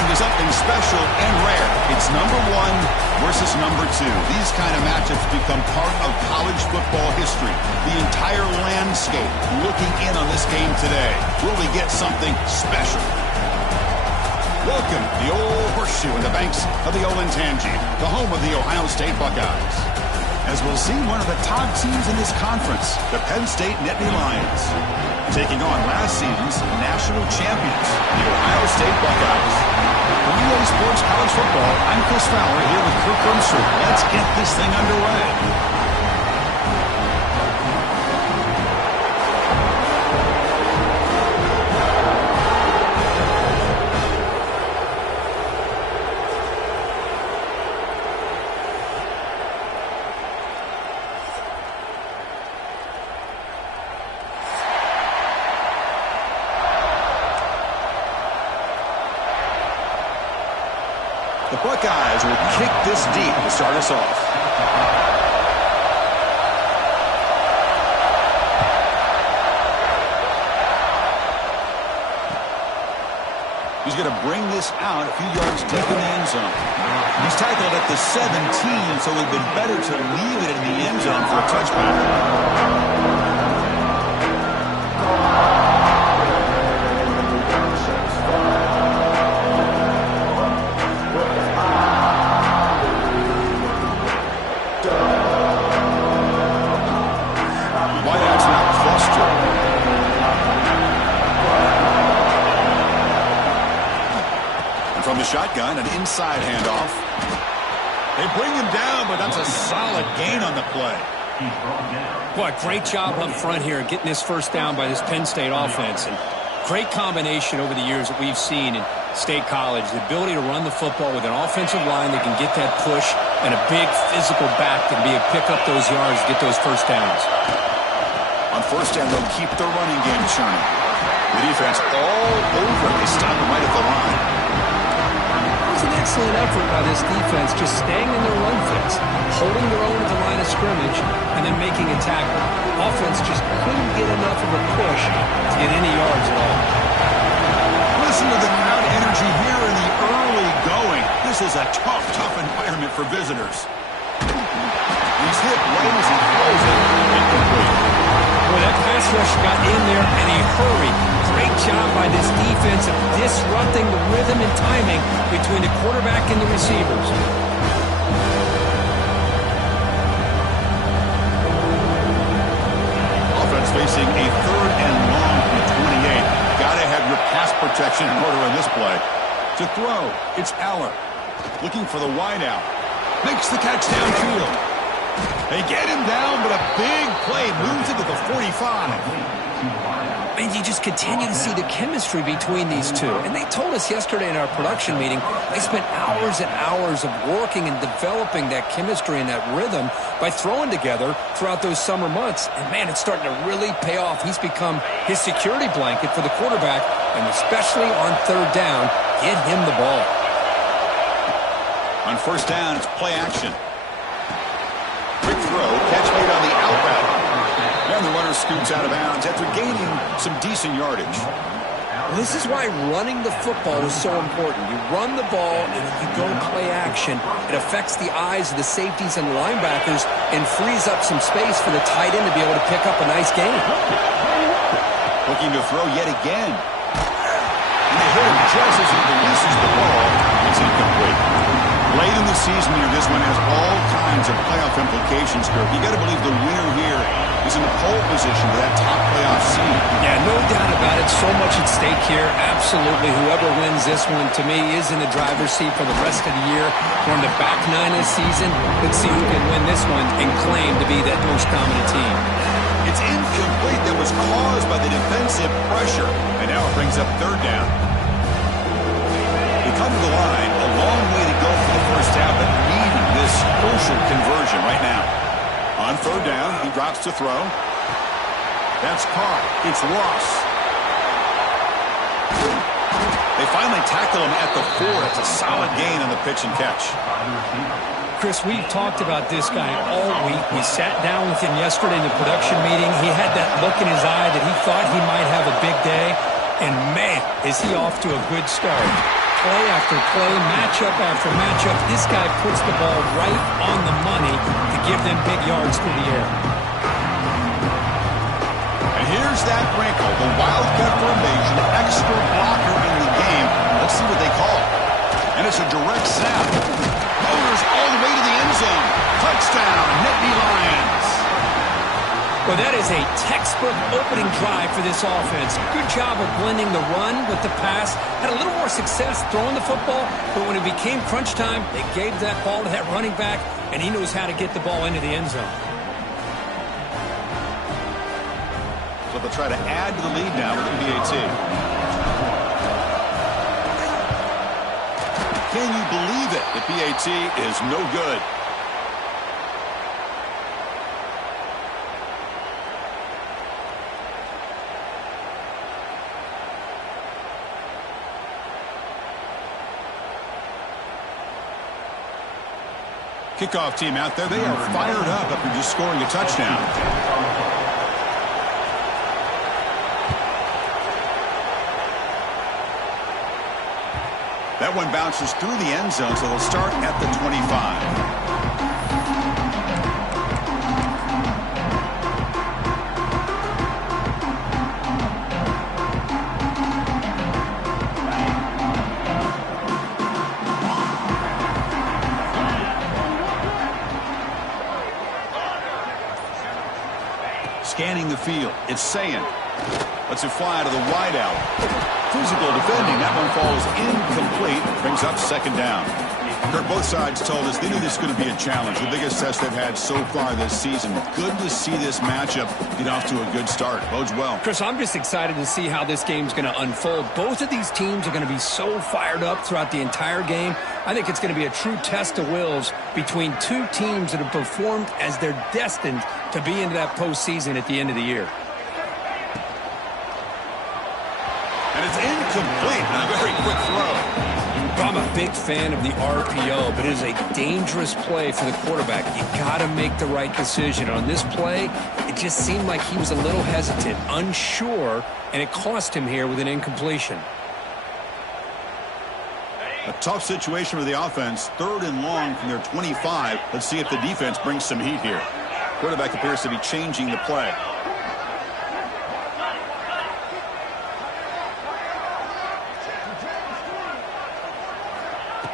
To something special and rare. It's number 1 versus number 2. These kind of matchups become part of college football history. The entire landscape looking in on this game today. Will we get something special? Welcome to the old horseshoe in the banks of the old Ncaa, the home of the Ohio State Buckeyes. As we'll see one of the top teams in this conference, the Penn State Nittany Lions, taking on last season's national champions, the Ohio State Buckeyes. For EA Sports College Football, I'm Chris Fowler here with Kirk Crimson. Let's get this thing underway. The Buckeyes will kick this deep to start us off. He's going to bring this out a few yards deep in the end zone. He's tackled at the 17, so it would have been better to leave it in the end zone for a touchback. From the shotgun, an inside handoff. They bring him down, but that's a solid gain on the play. Boy, great job up front here getting this first down by this Penn State offense. And great combination over the years that we've seen in State College. The ability to run the football with an offensive line that can get that push and a big physical back that can be able to pick up those yards, get those first downs. On first down, they'll keep their running game churning. The defense all over. They stop him right at the line. An excellent effort by this defense, just staying in their run fits, holding their own at the line of scrimmage, and then making a tackle. Offense just couldn't get enough of a push to get any yards at all. Listen to the crowd energy here in the early going. This is a tough environment for visitors. He's hit right as he throws it. Incomplete. Boy, that pass rush got in there in a hurry. Great job by this defense of disrupting the rhythm and timing between the quarterback and the receivers. Offense facing a 3rd and long from 28. protection in order in this play. To throw, it's Aller. Looking for the wideout. Makes the catch downfield. They get him down, but a big play moves into the 45. And you just continue to see the chemistry between these two. And they told us yesterday in our production meeting, they spent hours and hours of working and developing that chemistry and that rhythm by throwing together throughout those summer months. And, man, it's starting to really pay off. He's become his security blanket for the quarterback, and especially on third down, get him the ball. On first down, it's play action. Quick throw, catch made on the out route. And the runner scoots out of bounds after gaining some decent yardage. This is why running the football is so important. You run the ball, and if you go play action, it affects the eyes of the safeties and linebackers and frees up some space for the tight end to be able to pick up a nice gain. Looking to throw yet again. And they hit him just as he releases the ball. It's incomplete. Late in the season here, this one has all kinds of playoff implications, Kirk. You got to believe the winner here is in the pole position for that top playoff seed. Yeah, no doubt about it. So much at stake here. Absolutely. Whoever wins this one, to me, is in the driver's seat for the rest of the year. We're in the back nine this season. Let's see who can win this one and claim to be that most dominant team. It's incomplete. That was caused by the defensive pressure. And now it brings up third down. They come to the line. A long way to go for the first down, but needing this crucial conversion right now. On third down, he drops to throw. That's caught. It's Ross. They finally tackle him at the 4. It's a solid gain on the pitch and catch. Chris, we've talked about this guy all week. We sat down with him yesterday in the production meeting. He had that look in his eye that he thought he might have a big day. And, man, is he off to a good start. Play after play, matchup after matchup, this guy puts the ball right on the money to give them big yards through the air. And here's that wrinkle, the wildcat formation, extra blocker in the game. Let's see what they call. And it's a direct snap. Motors all the way to the end zone. Touchdown, Nittany Lions. Well, that is a textbook opening drive for this offense. Good job of blending the run with the pass. Had a little more success throwing the football, but when it became crunch time, they gave that ball to that running back, and he knows how to get the ball into the end zone. So they'll try to add to the lead now with the PAT. Can you believe it? The PAT is no good. Kickoff team out there, they are fired up after just scoring a touchdown. That one bounces through the end zone, so they'll start at the 25. Scanning the field. It's Ncaa. Lets it fly to the wideout. Physical defending. That one falls incomplete. Brings up second down. Kirk, both sides told us they knew this was going to be a challenge. The biggest test they've had so far this season. Good to see this matchup get off to a good start. Bodes well. Chris, I'm just excited to see how this game's going to unfold. Both of these teams are going to be so fired up throughout the entire game. I think it's going to be a true test of wills between two teams that have performed as they're destined to be into that postseason at the end of the year. And it's incomplete on a very quick throw. I'm a big fan of the RPO, but it is a dangerous play for the quarterback. You got to make the right decision. On this play, it just seemed like he was a little hesitant, unsure, and it cost him here with an incompletion. A tough situation for the offense. Third and long from their 25. Let's see if the defense brings some heat here. Quarterback appears to be changing the play.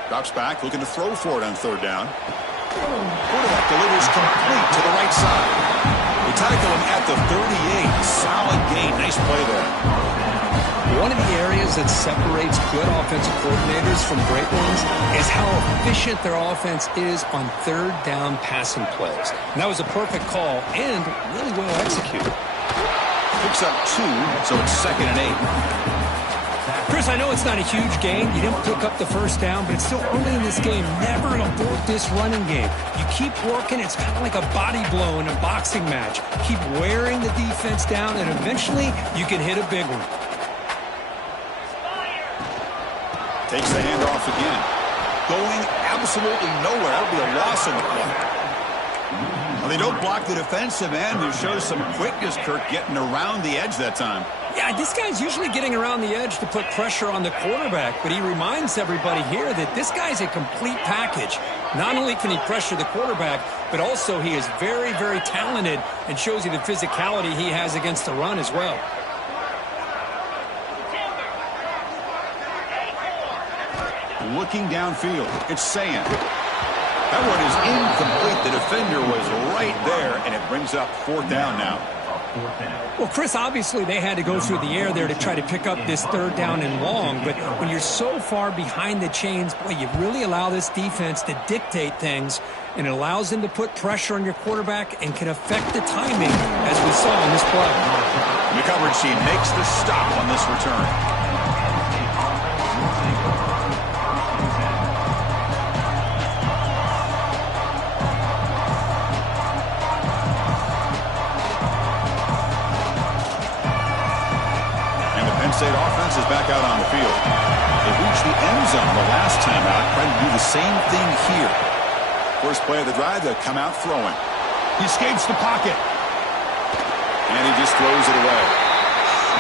Drops back, looking to throw for it on third down. Quarterback delivers complete to the right side. They tackle him at the 38. Solid gain. Nice play there. One of the areas that separates good offensive coordinators from great ones is how efficient their offense is on third down passing plays. And that was a perfect call and really well executed. Picks up 2, so it's 2nd and 8. Chris, I know it's not a huge game. You didn't pick up the first down, but it's still early in this game. Never abort this running game. You keep working. It's kind of like a body blow in a boxing match. Keep wearing the defense down, and eventually you can hit a big one. Takes the handoff again. Going absolutely nowhere. That'll be a loss on the play. Well, they don't block the defensive end, who shows some quickness, Kirk, getting around the edge that time. Yeah, this guy's usually getting around the edge to put pressure on the quarterback, but he reminds everybody here that this guy's a complete package. Not only can he pressure the quarterback, but also he is very, very talented and shows you the physicality he has against the run as well. Looking downfield, it's Ncaa. That one is incomplete. The defender was right there, and it brings up 4th down now. Well, Chris, obviously they had to go through the air there to try to pick up this 3rd down and long, but when you're so far behind the chains, boy, you really allow this defense to dictate things, and it allows them to put pressure on your quarterback and can affect the timing, as we saw in this play. The coverage team makes the stop on this return. State offense is back out on the field. They reached the end zone the last time out, trying to do the same thing here. First play of the drive, they'll come out throwing. He escapes the pocket. And he just throws it away.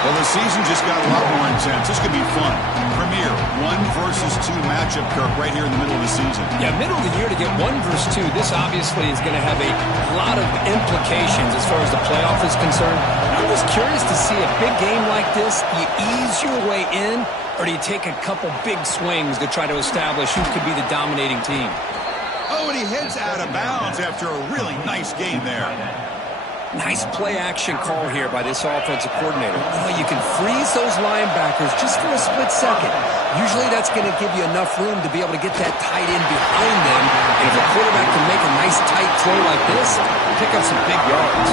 Well, the season just got a lot more intense. This could be fun. Premier 1 versus 2 matchup, Kirk, right here in the middle of the season. Yeah, middle of the year to get 1 versus 2. This obviously is going to have a lot of implications as far as the playoff is concerned. I'm just curious to see a big game like this. Do you ease your way in, or do you take a couple big swings to try to establish who could be the dominating team? Oh, and he heads out of bounds after a really nice game there. Nice play-action call here by this offensive coordinator. You can freeze those linebackers just for a split second. Usually that's going to give you enough room to be able to get that tight end behind them. And if a quarterback can make a nice tight throw like this, pick up some big yards.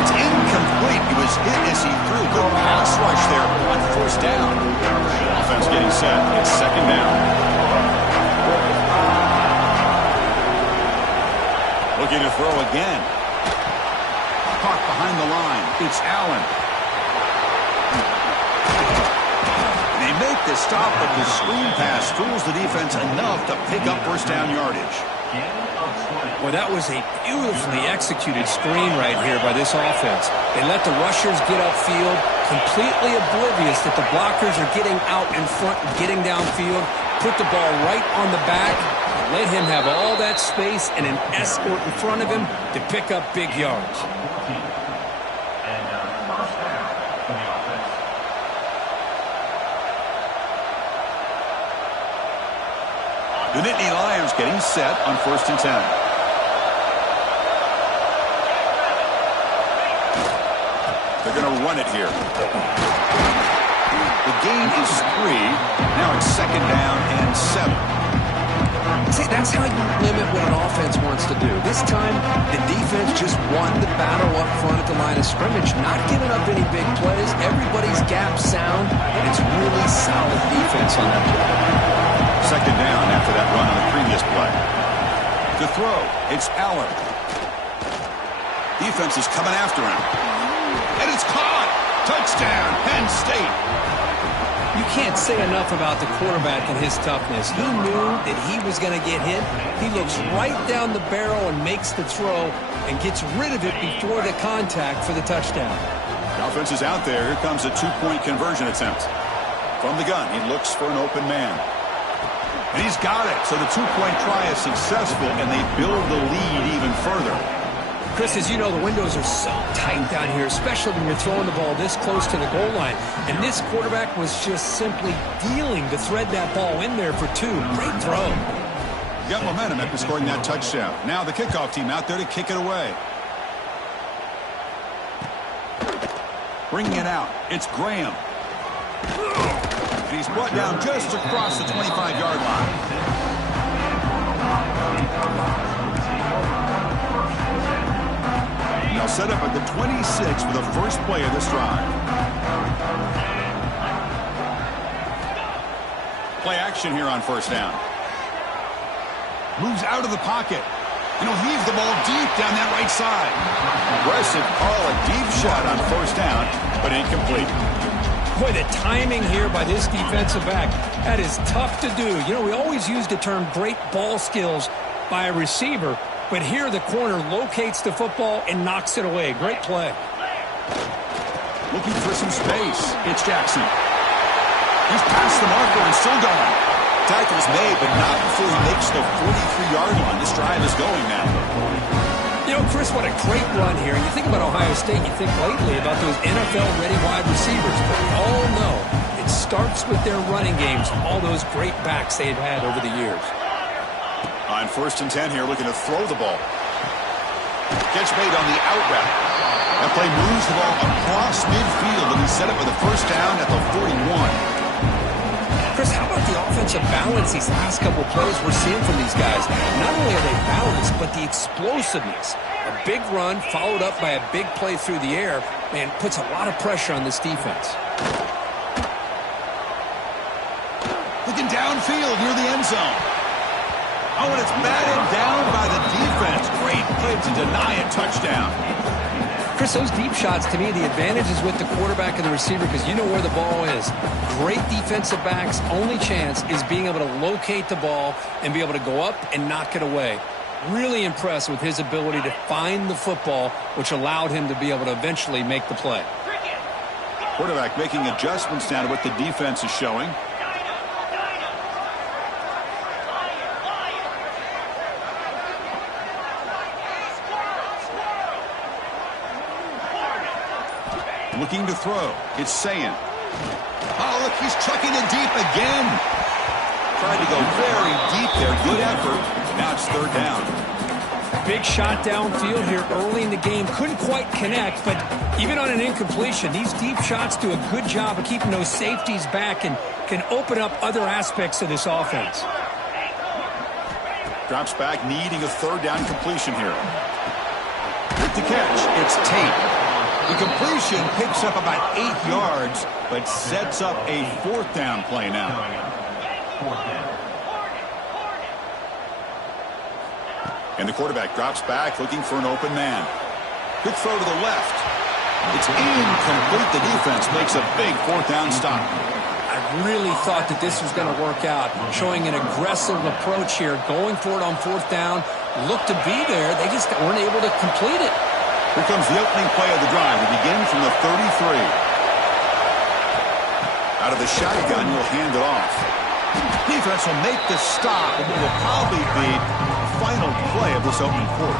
It's incomplete. He was hit as he threw. Good pass rush there on 1st down. Offense getting set. It's 2nd down. Looking to throw again. Caught behind the line. It's Allen. They make the stop, but the screen pass fools the defense enough to pick up 1st down yardage. Well, that was a beautifully executed screen right here by this offense. They let the rushers get upfield, completely oblivious that the blockers are getting out in front and getting downfield, put the ball right on the back, let him have all that space and an escort in front of him to pick up big yards. The Nittany Lions getting set on 1st and 10. They're going to run it here. The gain is 3. Now it's 2nd down and 7. See, that's how you limit what an offense wants to do. This time, the defense just won the battle up front at the line of scrimmage, not giving up any big plays. Everybody's gap sound, and it's really solid defense on that play. 2nd down after that run on the previous play. To throw, it's Allen. Defense is coming after him. And it's caught! Touchdown, Penn State! You can't say enough about the quarterback and his toughness. He knew that he was going to get hit. He looks right down the barrel and makes the throw and gets rid of it before the contact for the touchdown. The offense is out there. Here comes a 2-point conversion attempt. From the gun, he looks for an open man. And he's got it. So the 2-point try is successful, and they build the lead even further. Chris, as you know, the windows are so tight down here, especially when you're throwing the ball this close to the goal line. And this quarterback was just simply dealing to thread that ball in there for 2. Great throw. Got momentum after scoring that touchdown. Now the kickoff team out there to kick it away. Bringing it out, it's Graham. And he's brought down just across the 25-yard line. Now set up at the 26 for the first play of this drive. Play action here on first down. Moves out of the pocket. And he'll heave the ball deep down that right side. Aggressive call, a deep shot on first down, but incomplete. Boy, the timing here by this defensive back, that is tough to do. We always use the term great ball skills by a receiver, but here the corner locates the football and knocks it away. Great play. Looking for some space. It's Jackson. He's past the marker and still going. Tackle's made, but not before he makes the 43-yard line. This drive is going now. Chris, what a great run here. You think about Ohio State, you think lately about those NFL-ready wide receivers, but we all know it starts with their running games, all those great backs they've had over the years. On 1st and 10 here, looking to throw the ball. Catch made on the out route. That play moves the ball across midfield, and he's set up with a first down at the 41. Chris, how about the offensive balance these last couple of plays we're seeing from these guys? Not only are they balanced, but the explosiveness. A big run followed up by a big play through the air, man, puts a lot of pressure on this defense. Looking downfield near the end zone. Oh, and it's batted down by the defense. Great play to deny a touchdown. Chris, those deep shots, to me, the advantage is with the quarterback and the receiver because you know where the ball is. Great defensive backs' only chance is being able to locate the ball and be able to go up and knock it away. Really impressed with his ability to find the football, which allowed him to be able to eventually make the play. Quarterback making adjustments now to what the defense is showing. Looking to throw. It's Ncaa. Oh, look, he's chucking it deep again. Tried to go very deep there. Good effort. Now it's 3rd down. Big shot downfield here early in the game. Couldn't quite connect, but even on an incompletion, these deep shots do a good job of keeping those safeties back and can open up other aspects of this offense. Drops back, needing a 3rd down completion here. With the catch, it's Tate. The completion picks up about 8 yards, but sets up a 4th down play now. And the quarterback drops back, looking for an open man. Good throw to the left. It's incomplete. The defense makes a big 4th down stop. I really thought that this was going to work out, showing an aggressive approach here, going for it on 4th down. Looked to be there. They just weren't able to complete it. Here comes the opening play of the drive. We begin from the 33. Out of the shotgun, he'll hand it off. Defense will make the stop, and it will probably be the final play of this opening quarter.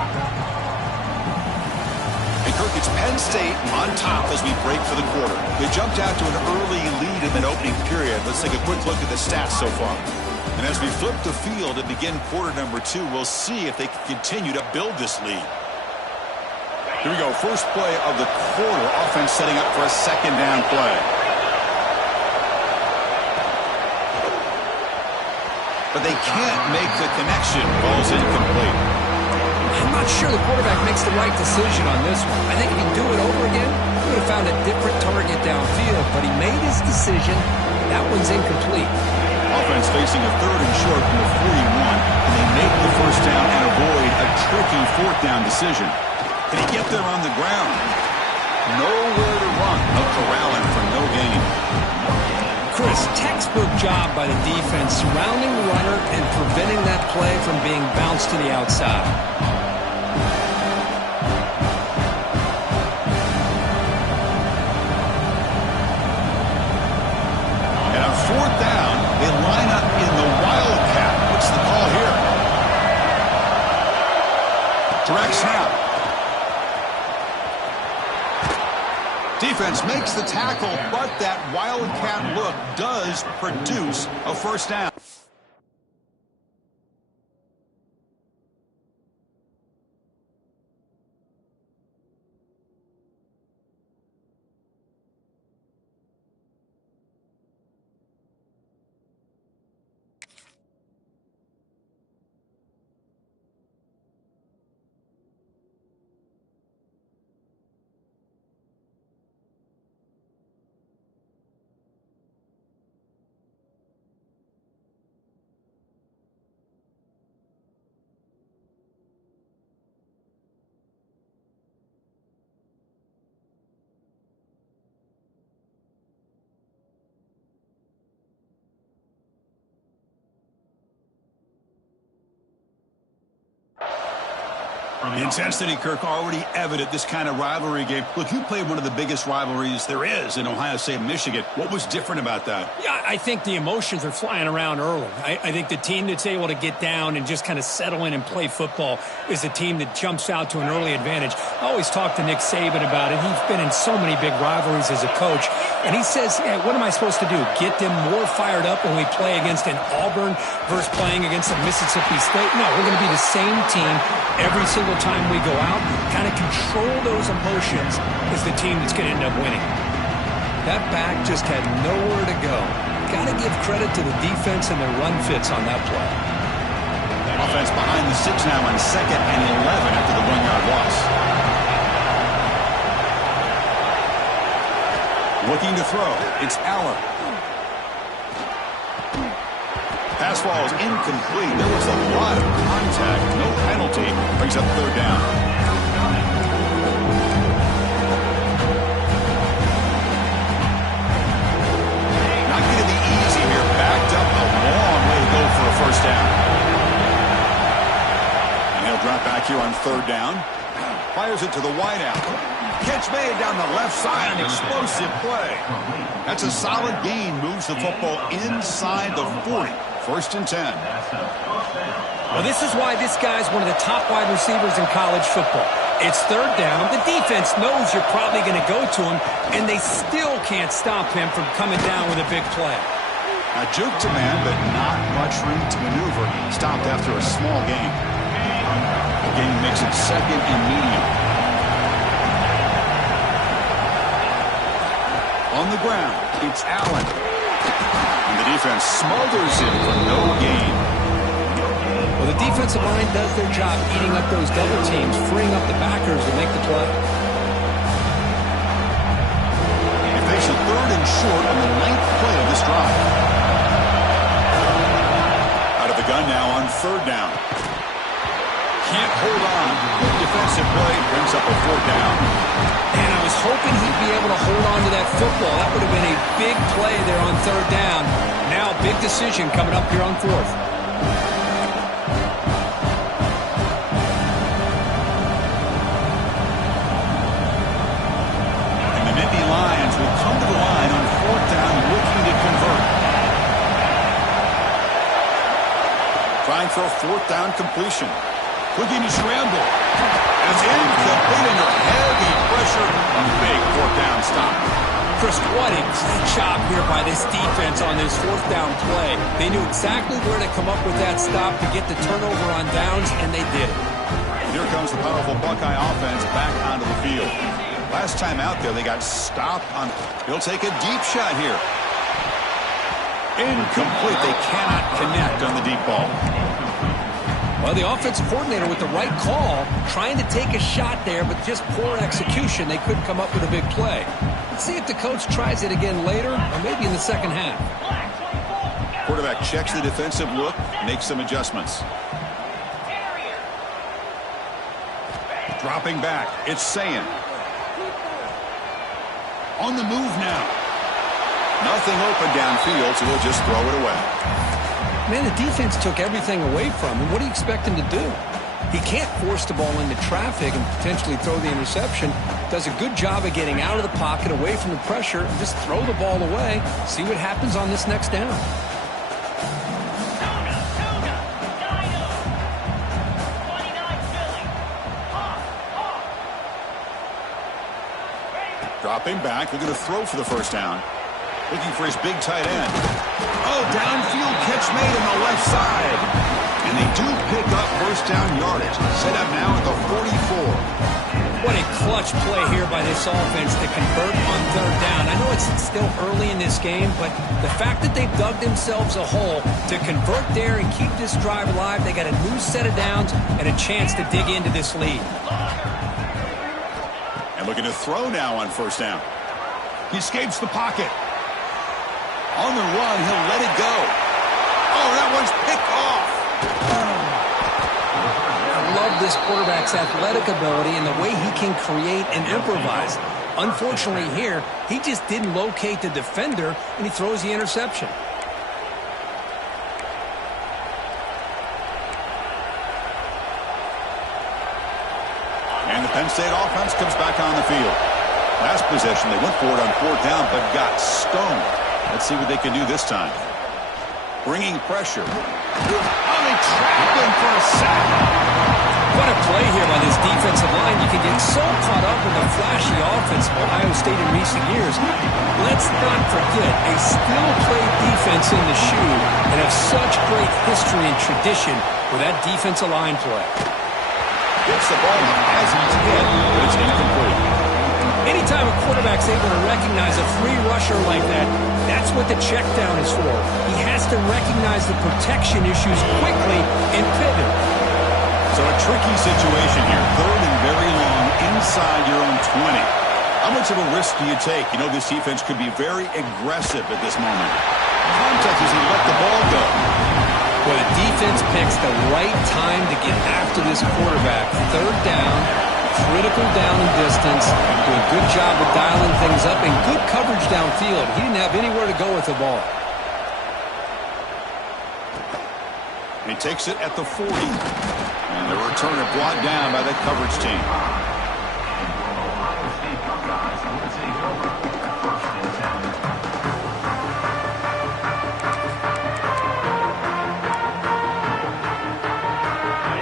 And Kirk, it's Penn State on top as we break for the quarter. They jumped out to an early lead in that opening period. Let's take a quick look at the stats so far. And as we flip the field and begin quarter number 2, we'll see if they can continue to build this lead. Here we go, first play of the quarter. Offense setting up for a 2nd down play. But they can't make the connection. Ball's incomplete. I'm not sure the quarterback makes the right decision on this one. I think if he'd do it over again, he would have found a different target downfield. But he made his decision. That one's incomplete. Offense facing a 3rd and short from the 41. And they make the first down and avoid a tricky 4th down decision. Can he get there on the ground? Nowhere to run. No corralling for no gain. Chris, textbook job by the defense surrounding the runner and preventing that play from being bounced to the outside. And on 4th down, they line up in the Wildcat. What's the call here? Direct snap. Defense makes the tackle, but that Wildcat look does produce a first down. The intensity, Kirk, already evident this kind of rivalry game. Look, you played one of the biggest rivalries there is in Ohio State, Michigan. What was different about that? Yeah, I think the emotions are flying around early. I think the team that's able to get down and just kind of settle in and play football is the team that jumps out to an early advantage. I always talk to Nick Saban about it. He's been in so many big rivalries as a coach, and he says, yeah, what am I supposed to do? Get them more fired up when we play against an Auburn versus playing against a Mississippi State? No, we're going to be the same team every single time we go out. Kind of control those emotions is the team that's going to end up winning. That back just had nowhere to go. Got to give credit to the defense and their run fits on that play. Offense behind the 6 now on 2nd and 11 after the 1-yard loss. Looking to throw. It's Allen. Pass ball is incomplete. There was a lot of contact. No penalty. Brings up 3rd down. Not going to be easy here. Backed up a long way to go for a 1st down. And he'll drop back here on 3rd down. Fires it to the wideout. Catch made down the left side. An explosive play. That's a solid gain. Moves the football inside the 40. 1st and 10. Well, this is why this guy's one of the top wide receivers in college football. It's 3rd down. The defense knows you're probably going to go to him, and they still can't stop him from coming down with a big play. A juke to man, but not much room to maneuver. Stopped after a small gain. The gain makes it 2nd and medium. On the ground, it's Allen. And the defense smothers him for no gain. Well, the defensive line does their job eating up those double teams, freeing up the backers to make the play. They face a 3rd and short on the 9th play of this drive. Out of the gun now on 3rd down. Can't hold on. Good defensive play brings up a 4th down. And I was hoping he'd be able to hold on to that football. That would have been a big play there on 3rd down. Now a big decision coming up here on 4th. And the Nittany Lions will come to the line on 4th down looking to convert. Trying for a 4th down completion. Looking to scramble. And it's incomplete under heavy pressure. A big 4th down stop. Chris, what a great job here by this defense on this 4th down play. They knew exactly where to come up with that stop to get the turnover on downs, and they did. Here comes the powerful Buckeye offense back onto the field. Last time out there, they got stopped on. He'll take a deep shot here. Incomplete. They cannot connect on the deep ball. Well, the offensive coordinator with the right call, trying to take a shot there, but just poor execution. They couldn't come up with a big play. Let's see if the coach tries it again later, or maybe in the 2nd half. Quarterback checks the defensive look, makes some adjustments. Dropping back, it's Ncaa. On the move now. Nothing open downfield, so he'll just throw it away. Man, the defense took everything away from him. What do you expect him to do? He can't force the ball into traffic and potentially throw the interception. Does a good job of getting out of the pocket, away from the pressure, and just throw the ball away. See what happens on this next down. Dropping back, looking to throw for the 1st down. Looking for his big tight end. Oh, downfield catch made on the left side. And they do pick up 1st down yardage. Set up now at the 44. What a clutch play here by this offense to convert on 3rd down. I know it's still early in this game, but the fact that they've dug themselves a hole to convert there and keep this drive alive, they got a new set of downs and a chance to dig into this lead. And looking to throw now on 1st down. He escapes the pocket. On the run, he'll let it go. Oh, that one's picked off. I love this quarterback's athletic ability and the way he can create and improvise. Unfortunately here, he just didn't locate the defender, and he throws the interception. Penn State offense comes back on the field. Last possession, they went for it on 4th down, but got stoned. Let's see what they can do this time. Bringing pressure. Oh, they trapped him for a sack. What a play here by this defensive line. You can get so caught up in the flashy offense of Ohio State in recent years. Let's not forget a still-played defense in the shoe and have such great history and tradition with that defensive line play. Gets the ball as he's hit, but it's incomplete. Anytime a quarterback's able to recognize a free rusher like that, that's what the check down is for. He has to recognize the protection issues quickly and pivot. So a tricky situation here. 3rd and very long inside your own 20. How much of a risk do you take? You know this defense could be very aggressive at this moment. Context is he let the ball go. Well, the defense picks the right time to get after this quarterback. 3rd down, critical down and distance, do a good job of dialing things up, and good coverage downfield. He didn't have anywhere to go with the ball. He takes it at the 40. And the returner brought down by the coverage team.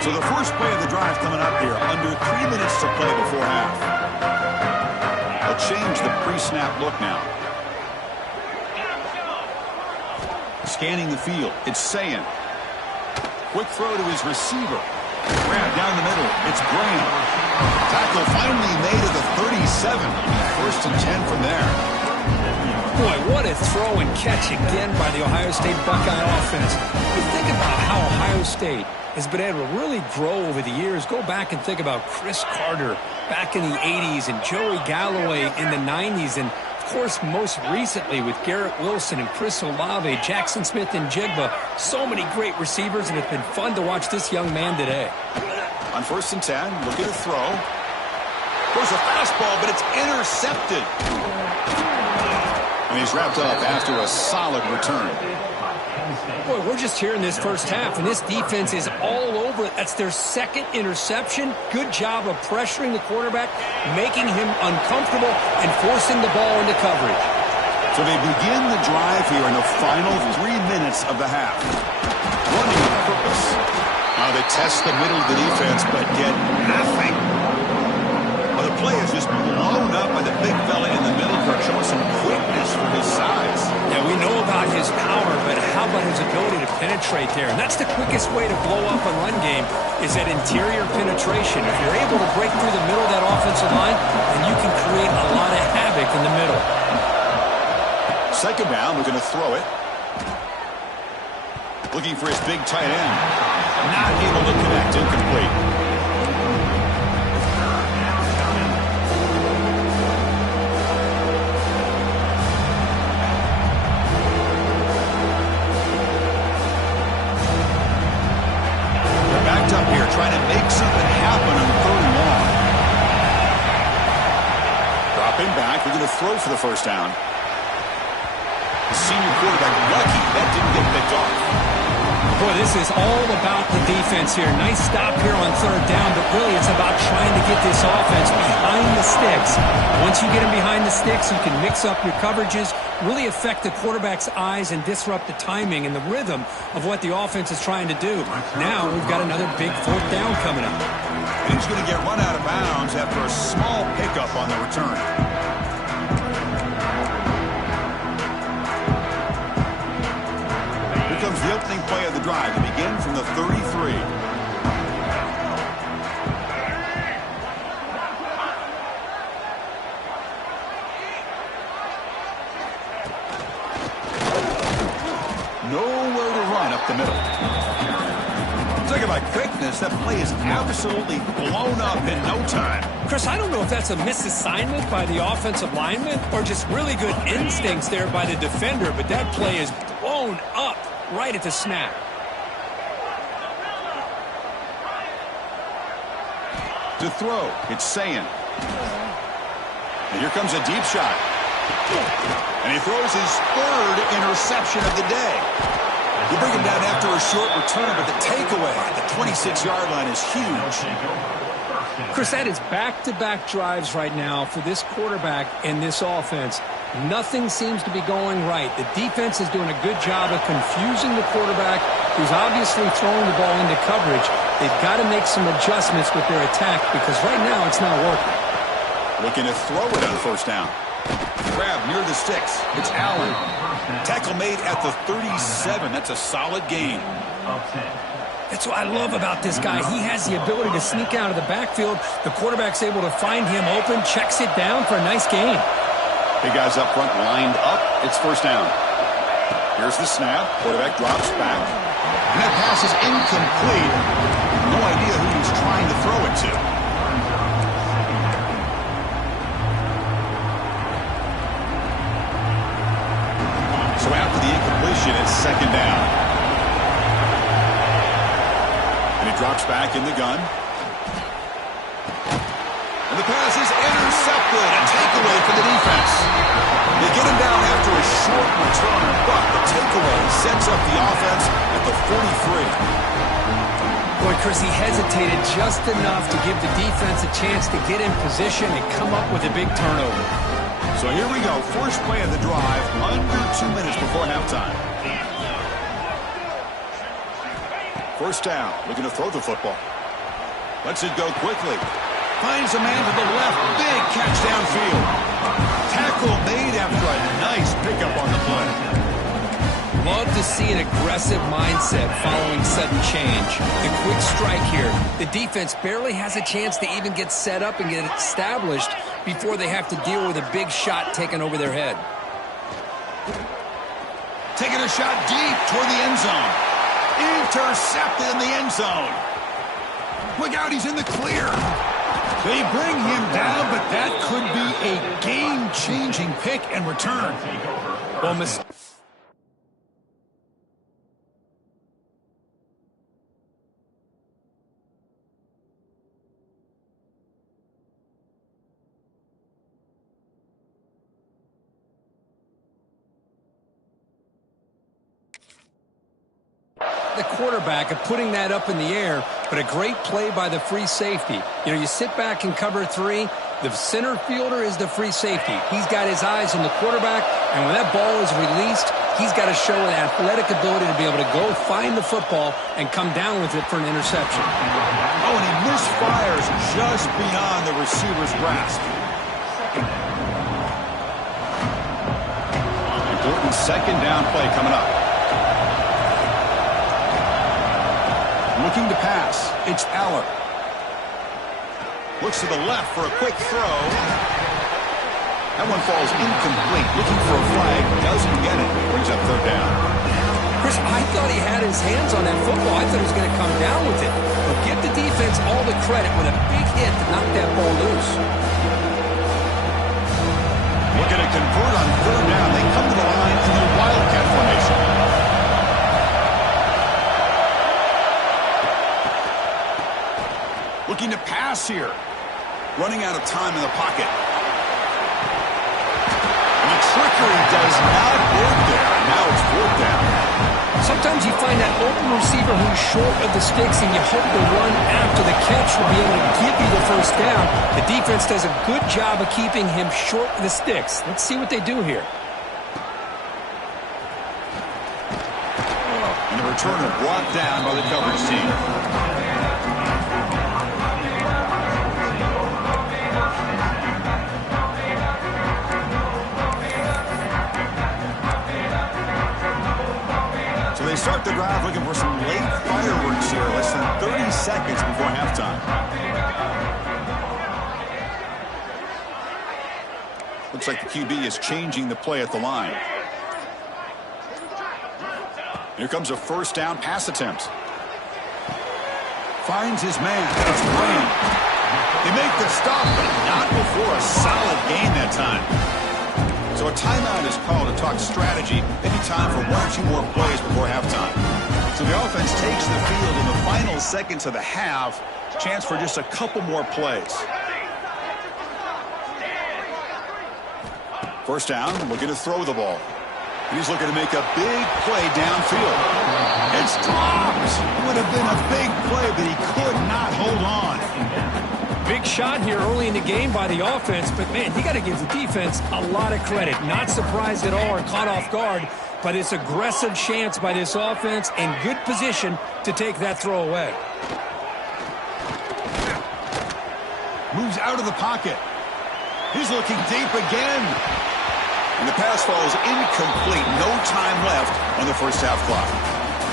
So the first play of the drive coming up here. Under 3 minutes to play before half. They'll change the pre-snap look now. Scanning the field. It's Ncaa. Quick throw to his receiver. Grab down the middle. It's Graham. Tackle finally made at the 37. 1st and 10 from there. Boy, what a throw and catch again by the Ohio State Buckeye offense. You think about how Ohio State has been able to really grow over the years. Go back and think about Chris Carter back in the 80s and Joey Galloway in the 90s. And, of course, most recently with Garrett Wilson and Chris Olave, Jackson Smith and Jigba. So many great receivers, and it's been fun to watch this young man today. On 1st and 10, look at the throw. There's a fastball, but it's intercepted. And he's wrapped up after a solid return. Boy, we're just here in this first half, and this defense is all over it. That's their 2nd interception. Good job of pressuring the quarterback, making him uncomfortable, and forcing the ball into coverage. So they begin the drive here in the final 3 minutes of the half. Running with purpose. Now they test the middle of the defense, but get nothing. Well, the play is just blown up by the big fella in the middle, showing some quickness for his size. Yeah, we know about his power, but how about his ability to penetrate there? And that's the quickest way to blow up a run game is that interior penetration. If you're able to break through the middle of that offensive line, then you can create a lot of havoc in the middle. 2nd down, we're going to throw it. Looking for his big tight end. Not able to connect, incomplete. Up here trying to make something happen on 3rd and long. Dropping back. We're going to throw for the 1st down. The senior quarterback lucky that didn't get picked off. Boy, this is all about the defense here. Nice stop here on 3rd down, but really it's about trying to get this offense behind the sticks. Once you get them behind the sticks, you can mix up your coverages, really affect the quarterback's eyes and disrupt the timing and the rhythm of what the offense is trying to do. Now we've got another big 4th down coming up. And he's going to get run out of bounds after a small pickup on the return. Here comes the opening play of the drive to begin from the 33. Nowhere to run up the middle. Talk about quickness. That play is absolutely blown up in no time. Chris, I don't know if that's a misassignment by the offensive lineman or just really good instincts there by the defender, but that play is blown up right at the snap. To throw, it's Ncaa. And here comes a deep shot. And he throws his 3rd interception of the day. You bring him down after a short return, but the takeaway at the 26-yard line is huge. Chris, that is back-to-back drives right now for this quarterback and this offense. Nothing seems to be going right. The defense is doing a good job of confusing the quarterback, who's obviously throwing the ball into coverage. They've got to make some adjustments with their attack because right now it's not working. Looking to throw it on first down. Grab near the sticks. It's Allen. Tackle made at the 37. That's a solid gain. That's what I love about this guy. He has the ability to sneak out of the backfield. The quarterback's able to find him open, checks it down for a nice gain. Big guys up front lined up. It's first down. Here's the snap. Quarterback drops back. And that pass is incomplete. No idea who he's trying to throw it to. So after the incompletion, it's second down. And he drops back in the gun. And the pass is intercepted. A takeaway for the defense. They get him down after a short return, but the takeaway sets up the offense at the 43. Boy, Chris, he hesitated just enough to give the defense a chance to get in position and come up with a big turnover. So here we go. First play of the drive, under 2 minutes before halftime. First down, looking to throw the football. Lets it go quickly. Finds a man to the left. Big catch downfield. Tackle made after a nice pickup on the play. Love to see an aggressive mindset following sudden change. The quick strike here. The defense barely has a chance to even get set up and get established before they have to deal with a big shot taken over their head. Taking a shot deep toward the end zone. Intercepted in the end zone. Look out, he's in the clear. They bring him down, but that could be a game-changing pick and return. Well, the quarterback of putting that up in the air, but a great play by the free safety. You know, you sit back in cover three, the center fielder is the free safety. He's got his eyes on the quarterback, and when that ball is released, he's got to show an athletic ability to be able to go find the football and come down with it for an interception. Oh, and he misfires just beyond the receiver's grasp. Important second down play coming up. Looking to pass. It's Aller. Looks to the left for a quick throw. That one falls incomplete. Looking for a flag. Doesn't get it. Brings up third down. Chris, I thought he had his hands on that football. I thought he was going to come down with it. But give the defense all the credit with a big hit to knock that ball loose. Looking to convert on third down. They come to the line in the Wildcat formation. Looking to pass here. Running out of time in the pocket. And the trickery does not work there. Now it's fourth down. Sometimes you find that open receiver who's short of the sticks, and you hope the run after the catch will be able to give you the first down. The defense does a good job of keeping him short of the sticks. Let's see what they do here. And the returner brought down by the coverage team. They start the drive looking for some late fireworks here, less than 30 seconds before halftime. Looks like the QB is changing the play at the line. Here comes a first down pass attempt. Finds his man. That's Ryan. They make the stop, but not before a solid gain that time. So a timeout is called to talk strategy. Maybe time for one or two more plays before halftime. So the offense takes the field in the final seconds of the half. Chance for just a couple more plays. First down, looking to throw the ball. And he's looking to make a big play downfield. It's dropped. It would have been a big play, but he could not hold on. Big shot here early in the game by the offense, but, man, you got to give the defense a lot of credit. Not surprised at all or caught off guard, but it's aggressive chance by this offense in good position to take that throw away. Moves out of the pocket. He's looking deep again. And the pass falls incomplete. No time left on the first half clock.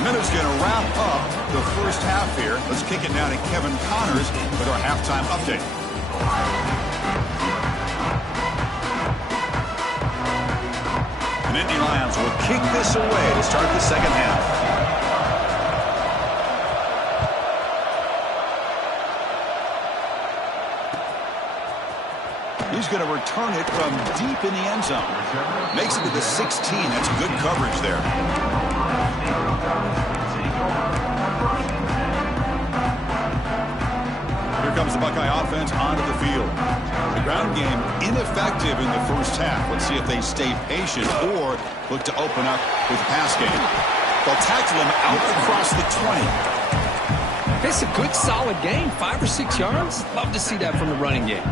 Minute's going to wrap up the first half here. Let's kick it down to Kevin Connors with our halftime update. The Nittany Lions will kick this away to start the second half. He's going to return it from deep in the end zone. Makes it to the 16. That's good coverage there. Here comes the Buckeye offense onto the field. The ground game ineffective in the first half. Let's see if they stay patient or look to open up with the pass game. They'll tackle him out across the 20. It's a good, solid game. 5 or 6 yards. Love to see that from the running game.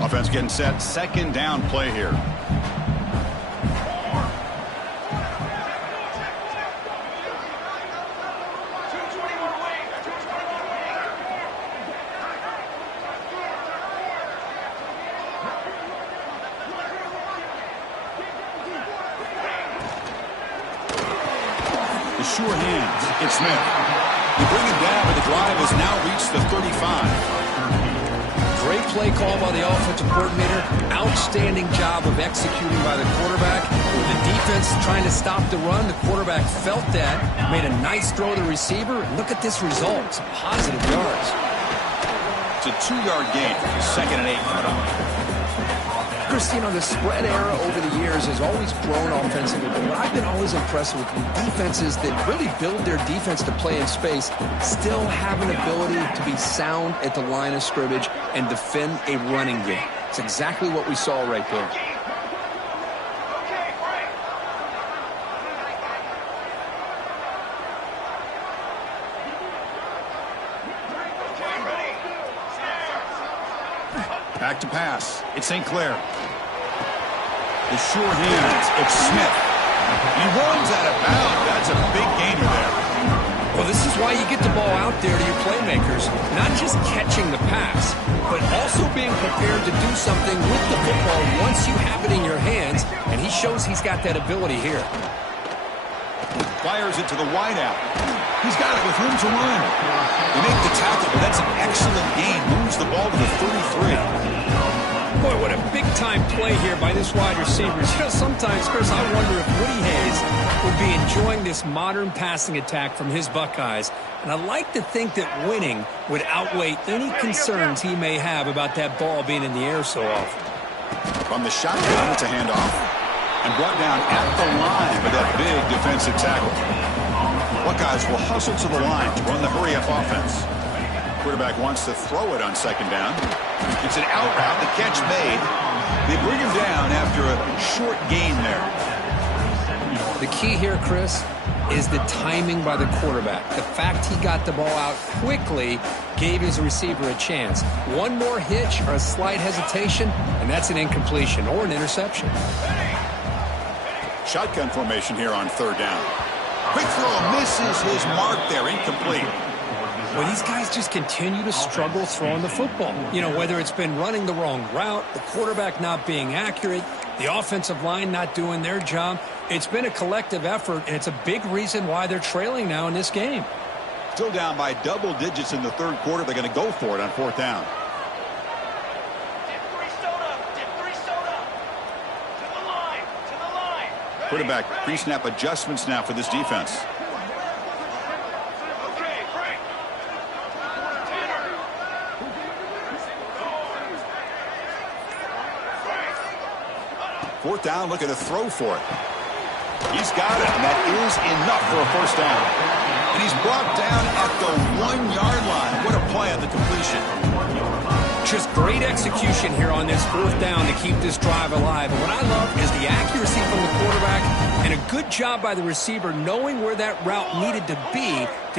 Offense getting set. Second down play here. The sure hands. It's Smith. They bring him down, but the drive has now reached the 35. Great play call by the offensive coordinator. Outstanding job of executing by the quarterback. With the defense trying to stop the run, the quarterback felt that, made a nice throw to the receiver. Look at this result. Some positive yards. It's a 2-yard gain. 2nd and 8 coming up. Chris, you know, the spread era over the years has always grown offensively, but what I've been always impressed with defenses that really build their defense to play in space still have an ability to be sound at the line of scrimmage and defend a running game. It's exactly what we saw right there. Back to pass. It's St. Clair. The sure hands. It's Smith. He runs out of bounds. That's a big gainer there. Well, this is why you get the ball out there to your playmakers. Not just catching the pass, but also being prepared to do something with the football once you have it in your hands, and he shows he's got that ability here. Fires it to the wideout. He's got it with room to run. They make the tackle, but that's an excellent gain. Moves the ball to the 33. Boy, what a big-time play here by this wide receiver. You know, sometimes, Chris, I wonder if Woody Hayes would be enjoying this modern passing attack from his Buckeyes. And I like to think that winning would outweigh any concerns he may have about that ball being in the air so often. From the shotgun, it's a handoff. And brought down at the line with that big defensive tackle. Buckeyes will hustle to the line to run the hurry-up offense. Quarterback wants to throw it on 2nd down. It's an out route. The catch made. They bring him down after a short gain there. The key here, Chris, is the timing by the quarterback. The fact he got the ball out quickly gave his receiver a chance. One more hitch or a slight hesitation, and that's an incompletion or an interception. Shotgun formation here on 3rd down. Quick throw misses his mark there. Incomplete. Well, these guys just continue to struggle throwing the football. You know, whether it's been running the wrong route, the quarterback not being accurate, the offensive line not doing their job. It's been a collective effort, and it's a big reason why they're trailing now in this game. Still down by double digits in the 3rd quarter. They're going to go for it on 4th down. Quarterback pre-snap adjustments now for this defense. Fourth down, looking to throw for it. He's got it, and that is enough for a 1st down. And he's brought down at the 1-yard line. What a play on the completion. Just great execution here on this 4th down to keep this drive alive. And what I love is the accuracy from the quarterback And a good job by the receiver knowing where that route needed to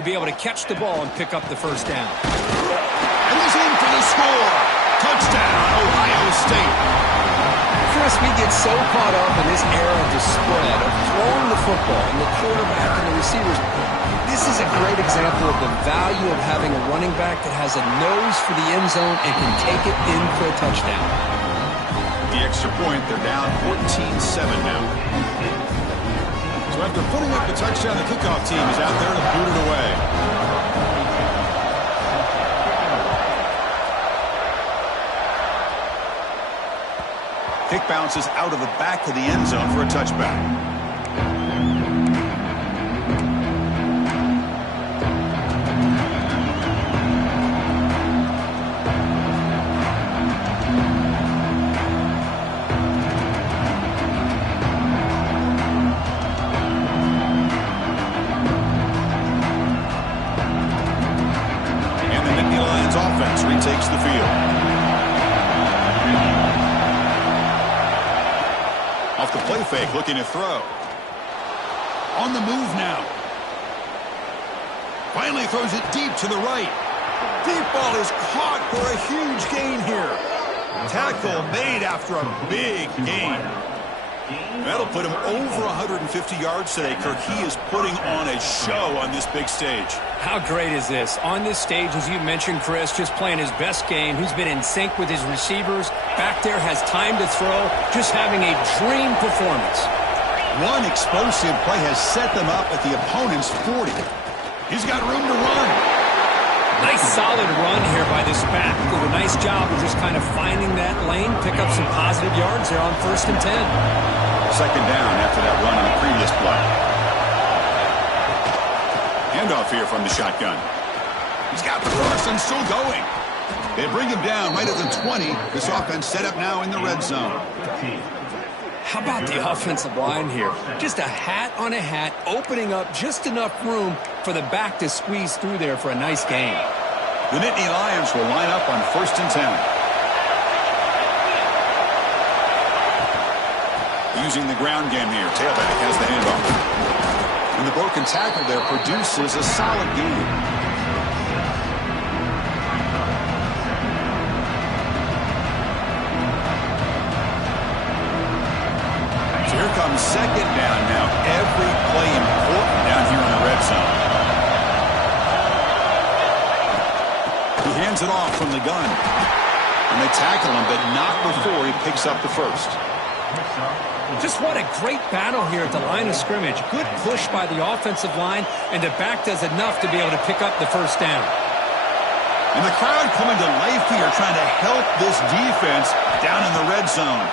be able to catch the ball and pick up the first down. And he's in for the score. Touchdown, Ohio State. Chris, we get so caught up in this era of the spread, of throwing the football and the quarterback and the receivers. This is a great example of the value of having a running back that has a nose for the end zone and can take it in for a touchdown. The extra point, they're down 14-7 now. So after putting up the touchdown, the kickoff team is out there to boot it away. Kick bounces out of the back of the end zone for a touchback. Takes the field. Off the play fake, looking to throw. On the move now. Finally throws it deep to the right. Deep ball is caught for a huge gain here. Tackle made after a big gain. That'll put him over 150 yards today. Kirk, he is putting on a show on this big stage. How great is this? On this stage, as you mentioned, Chris, just playing his best game. He's been in sync with his receivers. Back there, has time to throw. Just having a dream performance. One explosive play has set them up at the opponent's 40. He's got room to run. Nice solid run here by this back. Did a nice job of just kind of finding that lane, pick up some positive yards there on 1st and 10. Second down after that run on the previous play. Handoff here from the shotgun. He's got the first and still going. They bring him down right at the 20. This offense set up now in the red zone. How about the offensive line here? Just a hat on a hat, opening up just enough room for the back to squeeze through there for a nice gain. The Nittany Lions will line up on 1st and 10. Using the ground game here. Tailback has the handoff. And the broken tackle there produces a solid gain. Here comes second down now. Every play important down here in the red zone. He hands it off from the gun. And they tackle him, but not before he picks up the first. Just what a great battle here at the line of scrimmage. Good push by the offensive line, and the back does enough to be able to pick up the first down. And the crowd coming to life here, trying to help this defense down in the red zone.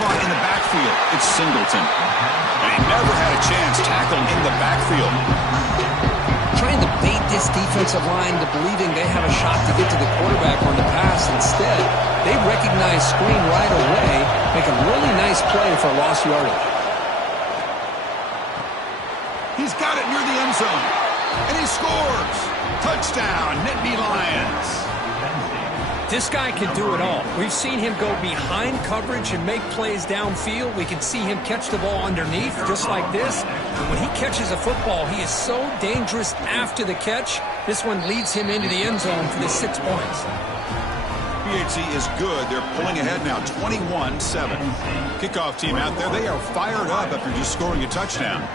Caught in the backfield. It's Singleton. And he never had a chance tackling in the backfield. Trying to bait this defensive line to believing they have a shot to get to the quarterback on the pass. Instead, they recognize screen right away, make a really nice play for lost yardage. He's got it near the end zone. And he scores. Touchdown, Nittany Lions. This guy can do it all. We've seen him go behind coverage and make plays downfield. We can see him catch the ball underneath, just like this. And when he catches a football, he is so dangerous after the catch. This one leads him into the end zone for the 6 points. PHC is good. They're pulling ahead now, 21-7. Kickoff team out there. They are fired up after just scoring a touchdown.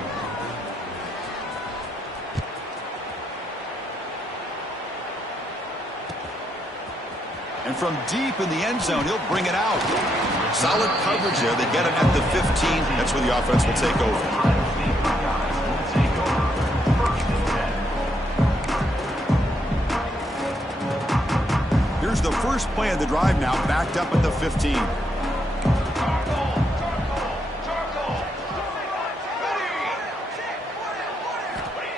And from deep in the end zone, he'll bring it out. Solid coverage there. They get it at the 15. That's where the offense will take over. Here's the first play of the drive now, backed up at the 15.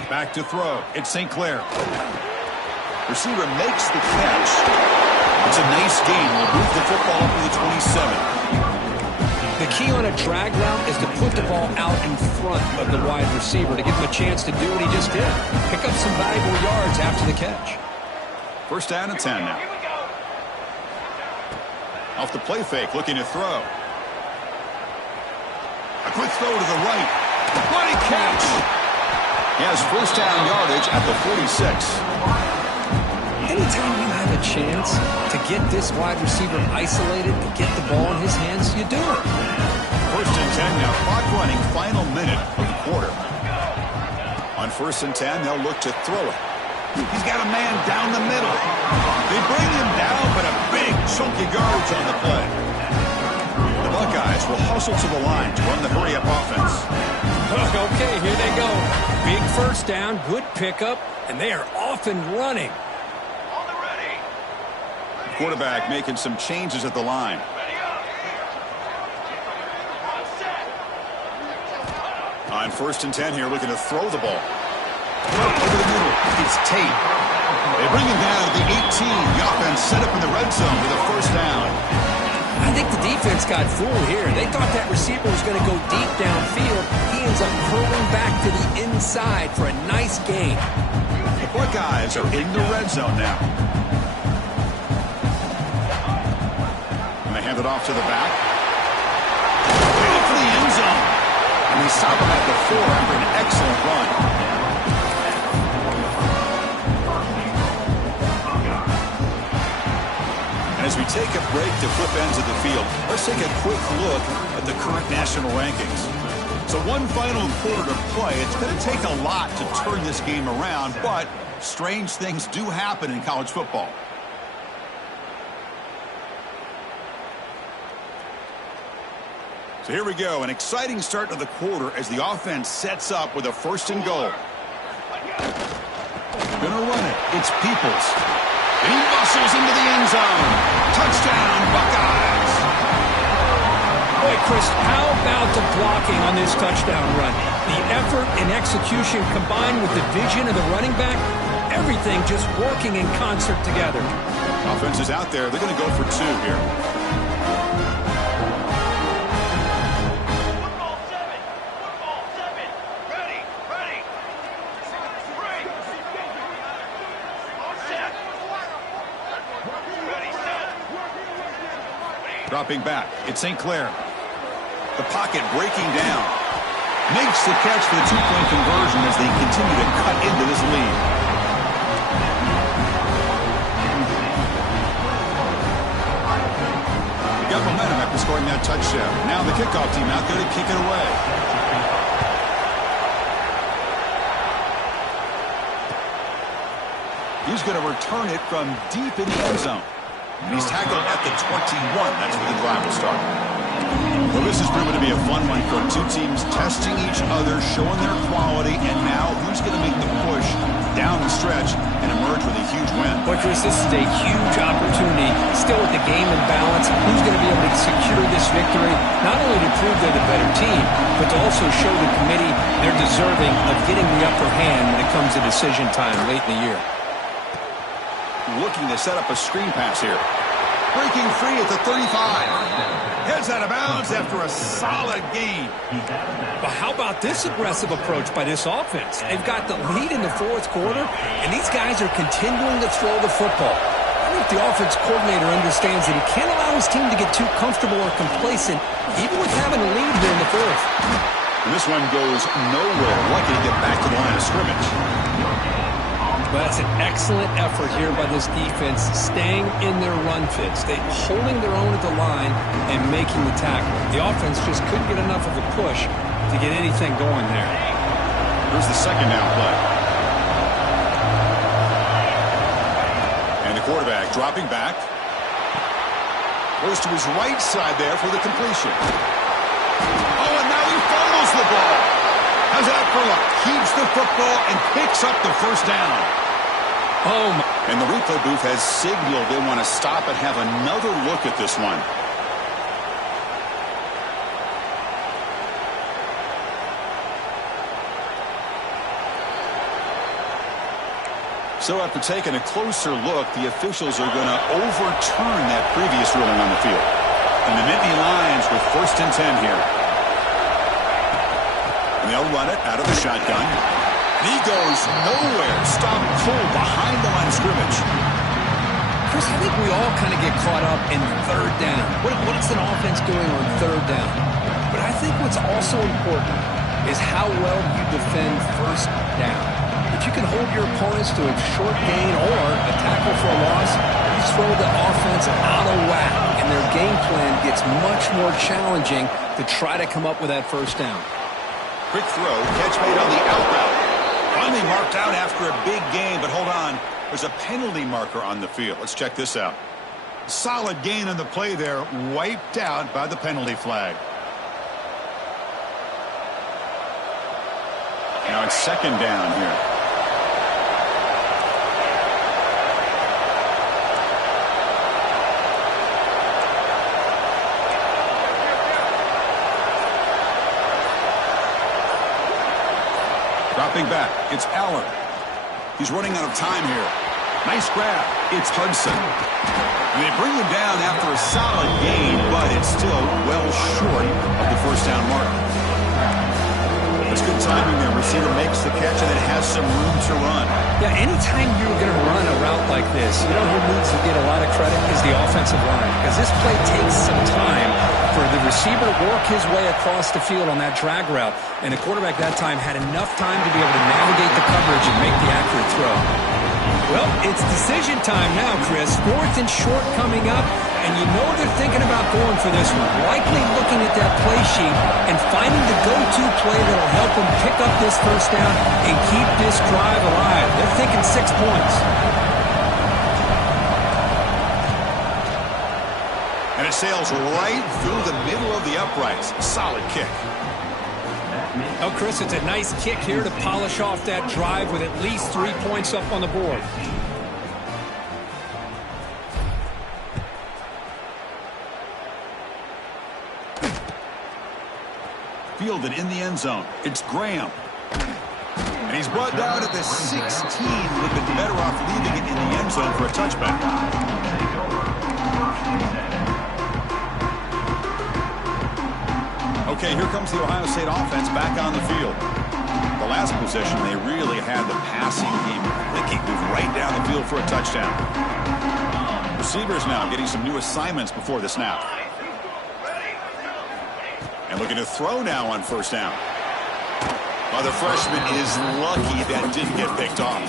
Back to throw. It's St. Clair. Receiver makes the catch. It's a nice gain. We'll move the football up to the 27. The key on a drag route is to put the ball out in front of the wide receiver to give him a chance to do what he just did. Pick up some valuable yards after the catch. First down and 10 now. Off the play fake, looking to throw. A quick throw to the right. What a catch! He has first down yardage at the 46. Anytime you have a chance to get this wide receiver isolated and get the ball in his hands, you do it. First and 10 now. Clock running. Final minute of the quarter. On first and 10, they'll look to throw it. He's got a man down the middle. They bring him down, but a big chunky garbage on the play. The Buckeyes will hustle to the line to run the hurry-up offense. Okay, here they go. Big first down, good pickup, and they are off and running. Quarterback making some changes at the line. On first and 10 here, looking to throw the ball. Over the middle, it's Tate. They bring him down at the 18. The offense set up in the red zone with a first down. I think the defense got fooled here. They thought that receiver was going to go deep downfield. He ends up curling back to the inside for a nice gain. The Buckeyes are in the red zone now. And they hand it off to the back. Way up for the end zone. And they stop him at the 4 after an excellent run. And as we take a break to flip ends of the field, let's take a quick look at the current national rankings. So one final quarter to play. It's going to take a lot to turn this game around, but strange things do happen in college football. So here we go, an exciting start to the quarter as the offense sets up with a first and goal. Gonna run it. It's Peoples. And he bustles into the end zone. Touchdown, Buckeyes. Boy, Chris, how about the blocking on this touchdown run? The effort and execution combined with the vision of the running back, everything just working in concert together. Offense is out there. They're going to go for 2 here. Dropping back, it's St. Clair. The pocket breaking down. Makes the catch for the 2-point conversion as they continue to cut into this lead. They got momentum after scoring that touchdown. Now the kickoff team out there to kick it away. He's going to return it from deep in the end zone. And he's tackled at the 21. That's where the drive will start. Well, this has proven to be a fun one for 2 teams testing each other, showing their quality, and now who's going to make the push down the stretch and emerge with a huge win. Boy, Chris, this is a huge opportunity. Still with the game in balance, who's going to be able to secure this victory, not only to prove they're the better team, but to also show the committee they're deserving of getting the upper hand when it comes to decision time late in the year. Looking to set up a screen pass here. Breaking free at the 35. Heads out of bounds after a solid gain. But how about this aggressive approach by this offense? They've got the lead in the 4th quarter, and these guys are continuing to throw the football. I think the offense coordinator understands that he can't allow his team to get too comfortable or complacent, even with having a lead here in the 4th. And this one goes nowhere. Lucky to get back to the line of scrimmage. But that's an excellent effort here by this defense, staying in their run fits. They're holding their own at the line and making the tackle. The offense just couldn't get enough of a push to get anything going there. Here's the second down play. And the quarterback dropping back. Goes to his right side there for the completion. Oh, and now he fumbles the ball. How's that for luck? Keeps the football and picks up the first down. Oh, my. And the replay booth has signaled they want to stop and have another look at this one. So after taking a closer look, the officials are going to overturn that previous ruling on the field. And the Nittany Lions with first and 10 here. And they'll run it out of the shotgun. And he goes nowhere. Stop pull behind the line of scrimmage. Chris, I think we all kind of get caught up in 3rd down. What's an offense doing on 3rd down? But I think what's also important is how well you defend first down. If you can hold your opponents to a short gain or a tackle for a loss, you throw the offense out of whack, and their game plan gets much more challenging to try to come up with that first down. Quick throw, catch made on the out route. Finally marked out after a big gain, but hold on. There's a penalty marker on the field. Let's check this out. Solid gain on the play there, wiped out by the penalty flag. Now it's second down here. Dropping back, it's Allen. He's running out of time here. Nice grab. It's Hudson. And they bring him down after a solid gain, but it's still well short of the first down mark. That's good timing there. Receiver makes the catch and it has some room to run. Yeah, anytime you're going to run a route like this, you know who needs to get a lot of credit is the offensive line. Because this play takes some time for the receiver to work his way across the field on that drag route. And the quarterback that time had enough time to be able to navigate the coverage and make the accurate throw. Well, it's decision time now, Chris. Fourth and short coming up, and you know they're thinking about going for this one. Likely looking at that play sheet and finding the go-to play that'll help them pick up this first down and keep this drive alive. They're thinking 6 points. And it sails right through the middle of the uprights. Solid kick. Oh, Chris, it's a nice kick here to polish off that drive with at least 3 points up on the board. Fielded in the end zone. It's Graham. And he's brought down at the 16. Would have been better off leaving it in the end zone for a touchback. Okay, here comes the Ohio State offense back on the field. The last possession, they really had the passing game clicking, moved right down the field for a touchdown. Receivers now getting some new assignments before the snap. And looking to throw now on first down. Well, the freshman is lucky that didn't get picked off.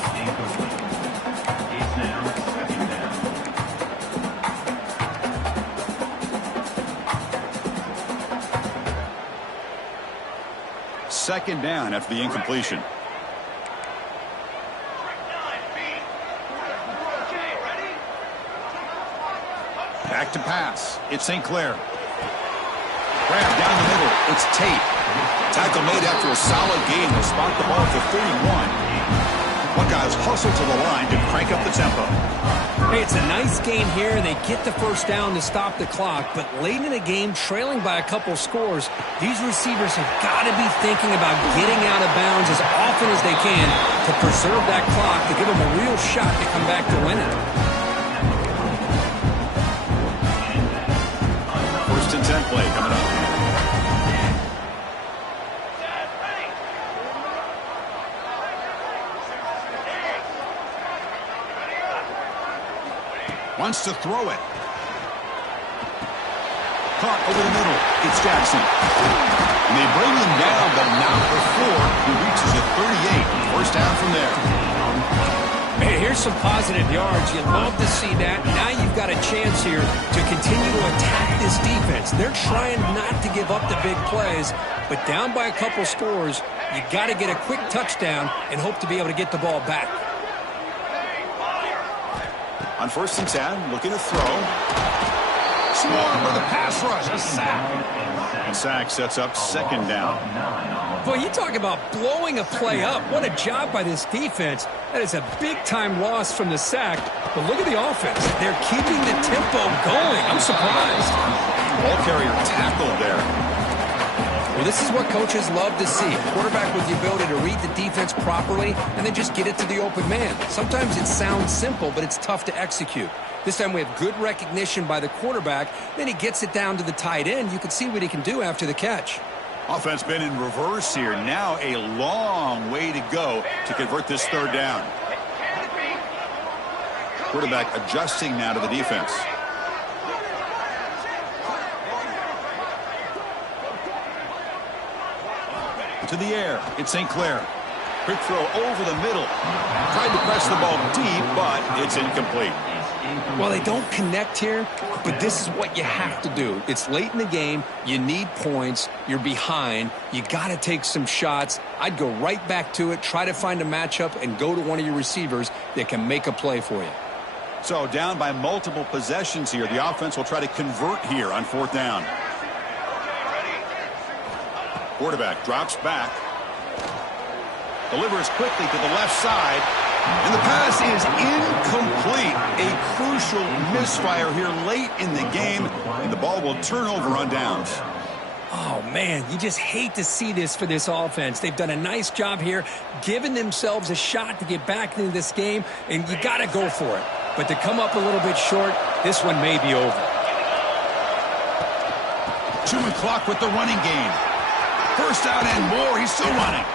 Second down after the incompletion. Back to pass. It's St. Clair. Grab down the middle. It's Tate. Tackle made after a solid gain. They'll spot the ball for 31. Buckeyes hustle to the line to crank up the tempo. Hey, it's a nice game here, and they get the first down to stop the clock. But late in the game, trailing by a couple scores, these receivers have got to be thinking about getting out of bounds as often as they can to preserve that clock, to give them a real shot to come back to win it. First and 10 play coming up. Wants to throw it. Caught over the middle. It's Jackson. And they bring him down, but not before he reaches the 38. First down from there. Hey, here's some positive yards. You love to see that. Now you've got a chance here to continue to attack this defense. They're trying not to give up the big plays, but down by a couple scores, you got to get a quick touchdown and hope to be able to get the ball back. On first and 10, looking to throw. Swarm with a pass rush, a sack. And sack sets up second down. Boy, you talk about blowing a play up. What a job by this defense. That is a big-time loss from the sack. But look at the offense. They're keeping the tempo going. I'm surprised. Ball carrier tackled there. Well, this is what coaches love to see. A quarterback with the ability to read the defense properly and then just get it to the open man. Sometimes it sounds simple, but it's tough to execute. This time we have good recognition by the quarterback. Then he gets it down to the tight end. You can see what he can do after the catch. Offense been in reverse here. Now a long way to go to convert this third down. Quarterback adjusting now to the defense. To the air. It's St. Clair. Quick throw over the middle. Tried to press the ball deep, but it's incomplete. Well, they don't connect here, but this is what you have to do. It's late in the game. You need points. You're behind. You got to take some shots. I'd go right back to it, try to find a matchup, and go to one of your receivers that can make a play for you. So down by multiple possessions here. The offense will try to convert here on 4th down. Quarterback drops back. Delivers quickly to the left side. And the pass is incomplete. A crucial misfire here late in the game. And the ball will turn over on downs. Oh, man, you just hate to see this for this offense. They've done a nice job here, giving themselves a shot to get back into this game, and you got to go for it. But to come up a little bit short, this one may be over. Chewing clock with the running game. First down and more. He's still running.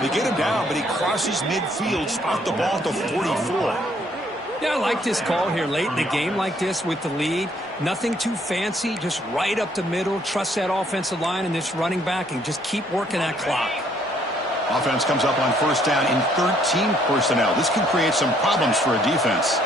They get him down, but he crosses midfield, spot the ball at the 44. Yeah, I like this call here late in the game like this with the lead. Nothing too fancy, just right up the middle. Trust that offensive line and this running back and just keep working that clock. Offense comes up on first down in 13 personnel. This can create some problems for a defense.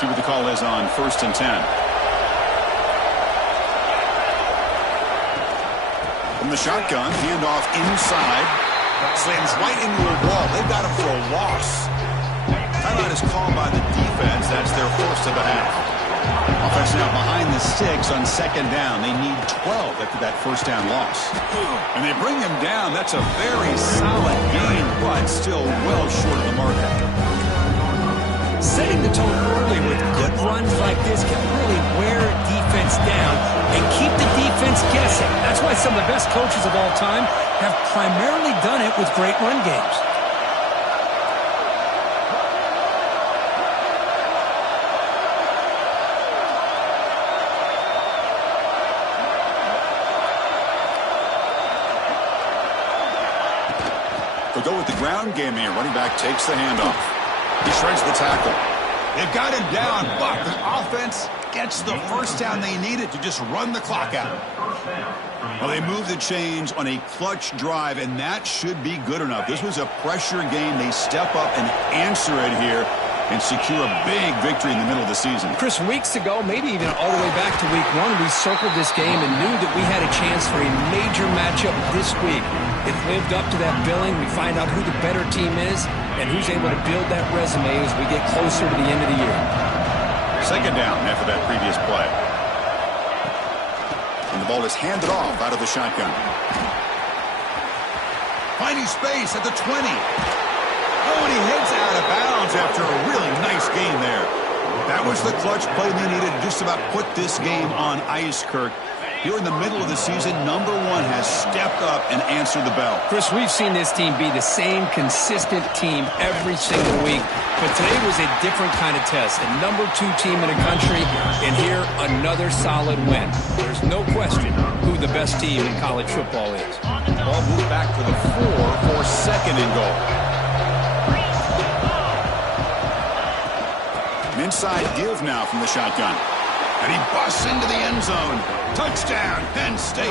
See what the call is on 1st and 10. From the shotgun, handoff inside. Slams right into a wall. They've got him for a loss. Timeout is called by the defense. That's their first of the half. Offense now behind the 6 on 2nd down. They need 12 after that first down loss. And they bring him down. That's a very solid gain, but still well short of the mark. Setting the tone early with good runs like this can really wear a defense down and keep the defense guessing. That's why some of the best coaches of all time have primarily done it with great run games. They'll go with the ground game here. Running back takes the handoff. He shreds the tackle. They've got him down, but the offense gets the first down they needed to just run the clock out. Well, they move the chains on a clutch drive, and that should be good enough. This was a pressure game. They step up and answer it here and secure a big victory in the middle of the season. Chris, weeks ago, maybe even all the way back to week 1, we circled this game and knew that we had a chance for a major matchup this week. It lived up to that billing. We find out who the better team is and who's able to build that resume as we get closer to the end of the year. 2nd down after that previous play. And the ball is handed off out of the shotgun. Finding space at the 20. Oh, and he heads out of bounds after a really nice game there. That was the clutch play they needed to just about put this game on ice, Kirk. Here in the middle of the season, number 1 has stepped up and answered the bell. Chris, we've seen this team be the same consistent team every single week, but today was a different kind of test. The number 2 team in the country, and here another solid win. There's no question who the best team in college football is. Ball moved back to the 4 for 2nd and goal. An inside give now from the shotgun. And he busts into the end zone. Touchdown, Penn State.